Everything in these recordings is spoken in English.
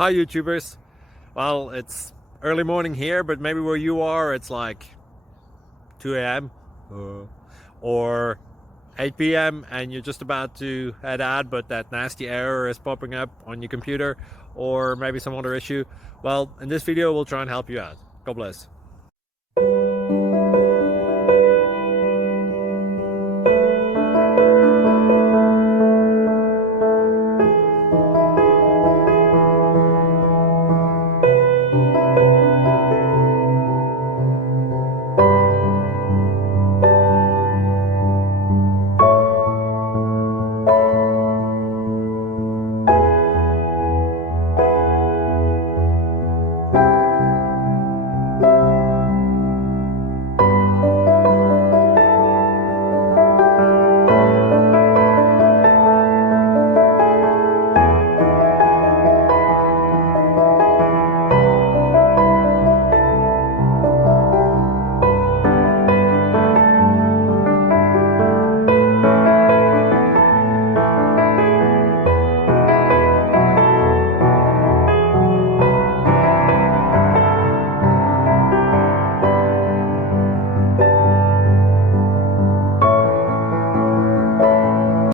Hi YouTubers. Well, it's early morning here, but maybe where you are it's like 2 a.m. or 8 p.m. and you're just about to head out, but that nasty error is popping up on your computer, or maybe some other issue. Well, in this video we'll try and help you out. God bless.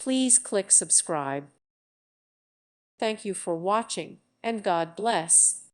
Please click subscribe. Thank you for watching, and God bless.